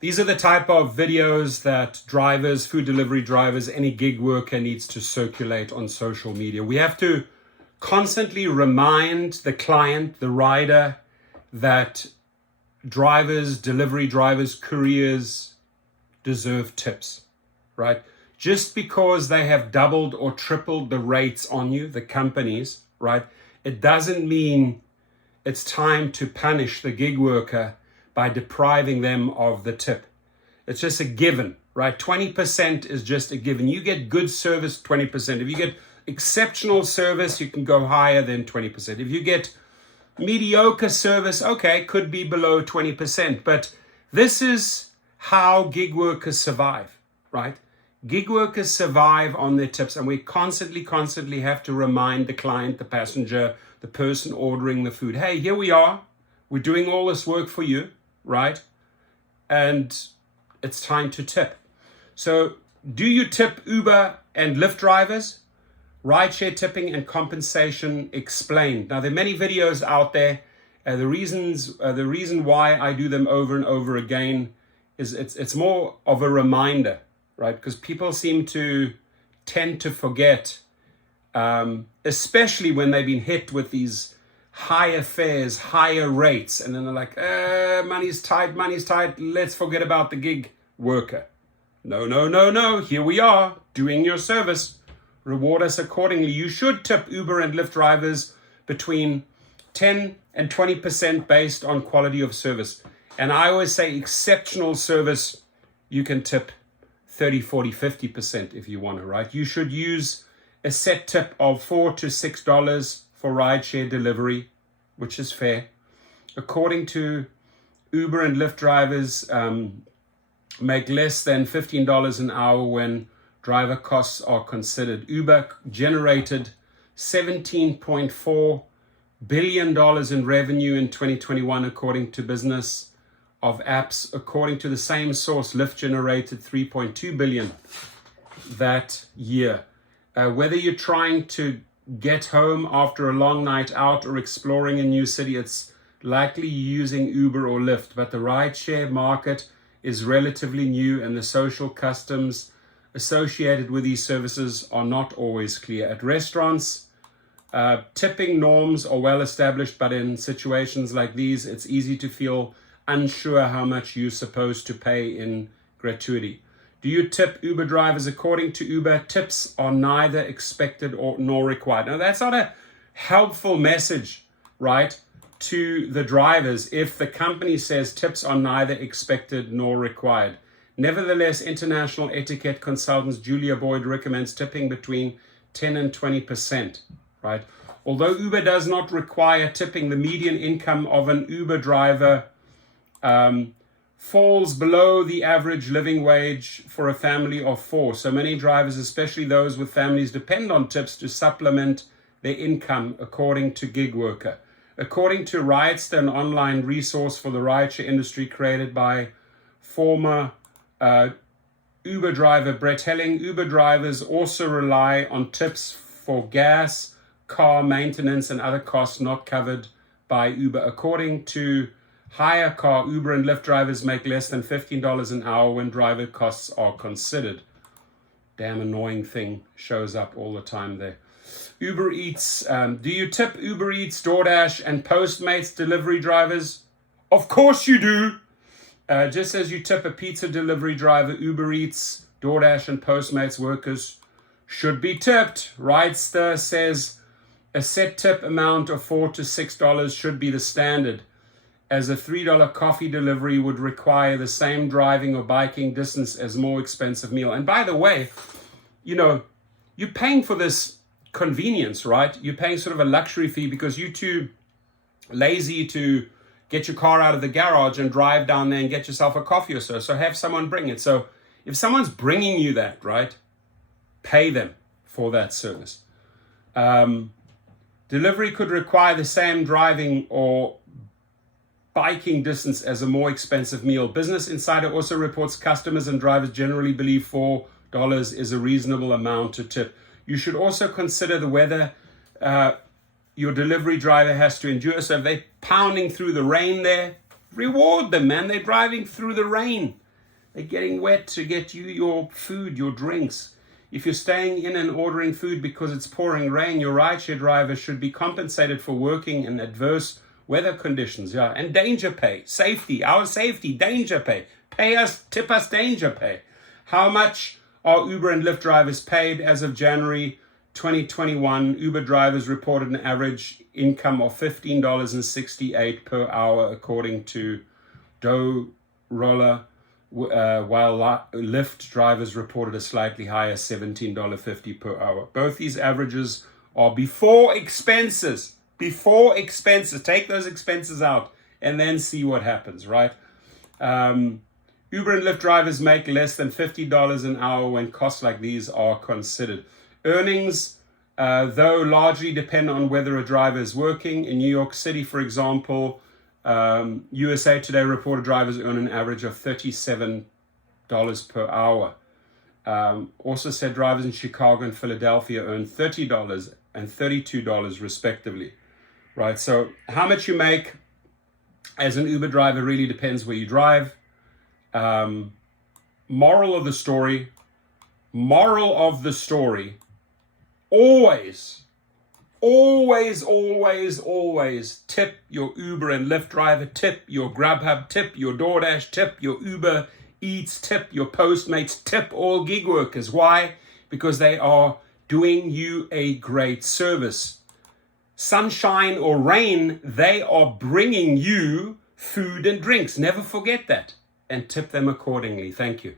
These are the type of videos that drivers, food delivery drivers, any gig worker needs to circulate on social media. We have to constantly remind the client, the rider, that drivers, delivery drivers, couriers deserve tips, right? Just because they have doubled or tripled the rates on you, the companies, right? It doesn't mean it's time to punish the gig worker by depriving them of the tip. It's just a given, right? 20% is just a given. You get good service, 20%. If you get exceptional service, you can go higher than 20%. If you get mediocre service, okay, could be below 20%. But this is how gig workers survive, right? Gig workers survive on their tips, and we constantly have to remind the client, the passenger, the person ordering the food, hey, here we are. We're doing all this work for you, right? And it's time to tip. So do you tip Uber and Lyft drivers? Rideshare tipping and compensation explained. Now, there are many videos out there. The reason why I do them over and over again is it's more of a reminder, right? Because people seem to tend to forget, especially when they've been hit with these higher fares, higher rates, and then they're like, money's tight, let's forget about the gig worker. No, here we are, doing your service. Reward us accordingly. You should tip Uber and Lyft drivers between 10 and 20% based on quality of service. And I always say exceptional service, you can tip 30, 40, 50% if you want to, right? You should use a set tip of $4 to $6 for rideshare delivery, which is fair. According to Uber and Lyft drivers, make less than $15 an hour when driver costs are considered. Uber generated $17.4 billion in revenue in 2021, according to Business of Apps. According to the same source, Lyft generated $3.2 billion that year. Whether you're trying to get home after a long night out or exploring a new city, it's likely using Uber or Lyft. But the rideshare market is relatively new, and the social customs associated with these services are not always clear. At restaurants, tipping norms are well established, but in situations like these, it's easy to feel unsure how much you're supposed to pay in gratuity. Do you tip Uber drivers? According to Uber, tips are neither expected nor required. Now, that's not a helpful message, right, to the drivers if the company says tips are neither expected nor required. Nevertheless, international etiquette consultants Julia Boyd recommends tipping between 10 and 20%, right? Although Uber does not require tipping, the median income of an Uber driver falls below the average living wage for a family of four. So many drivers, especially those with families, depend on tips to supplement their income, according to Gig Worker. According to Rideshare, an online resource for the rideshare industry created by former Uber driver Brett Helling, Uber drivers also rely on tips for gas, car maintenance, and other costs not covered by Uber. According to Hire Car, Uber and Lyft drivers make less than $15 an hour when driver costs are considered. Damn annoying thing shows up all the time there. Ubereats. Do you tip Ubereats, Doordash, and Postmates delivery drivers? Of course you do. Just as you tip a pizza delivery driver, Ubereats, DoorDash, and Postmates workers should be tipped. Rideshare says a set tip amount of $4 to $6 should be the standard, as a $3 coffee delivery would require the same driving or biking distance as more expensive meal. And by the way, you know, you're paying for this convenience, right? You're paying sort of a luxury fee because you're too lazy to get your car out of the garage and drive down there and get yourself a coffee or so. So have someone bring it. So if someone's bringing you that, right, pay them for that service. Delivery could require the same driving or biking distance as a more expensive meal. Business Insider also reports customers and drivers generally believe $4 is a reasonable amount to tip. You should also consider the weather your delivery driver has to endure. So if they're pounding through the rain there, reward them, man. They're driving through the rain. They're getting wet to get you your food, your drinks. If you're staying in and ordering food because it's pouring rain, your rideshare driver should be compensated for working in adverse weather conditions. Yeah, and danger pay, safety, our safety, danger pay. Pay us, tip us danger pay. How much are Uber and Lyft drivers paid as of January 2021? Uber drivers reported an average income of $15.68 per hour, according to Doordash, while Lyft drivers reported a slightly higher $17.50 per hour. Both these averages are before expenses. Before expenses. Take those expenses out and then see what happens, right? Uber and Lyft drivers make less than $50 an hour when costs like these are considered. Earnings, though, largely depend on whether a driver is working. In New York City, for example, USA Today reported drivers earn an average of $37 per hour. Also said drivers in Chicago and Philadelphia earn $30 and $32 respectively. Right, so how much you make as an Uber driver really depends where you drive. Moral of the story, always tip your Uber and Lyft driver, tip your Grubhub, tip your Doordash, tip your Ubereats, tip your Postmates, tip all gig workers. Why? Because they are doing you a great service. Sunshine or rain, they are bringing you food and drinks. Never forget that, and tip them accordingly. Thank you.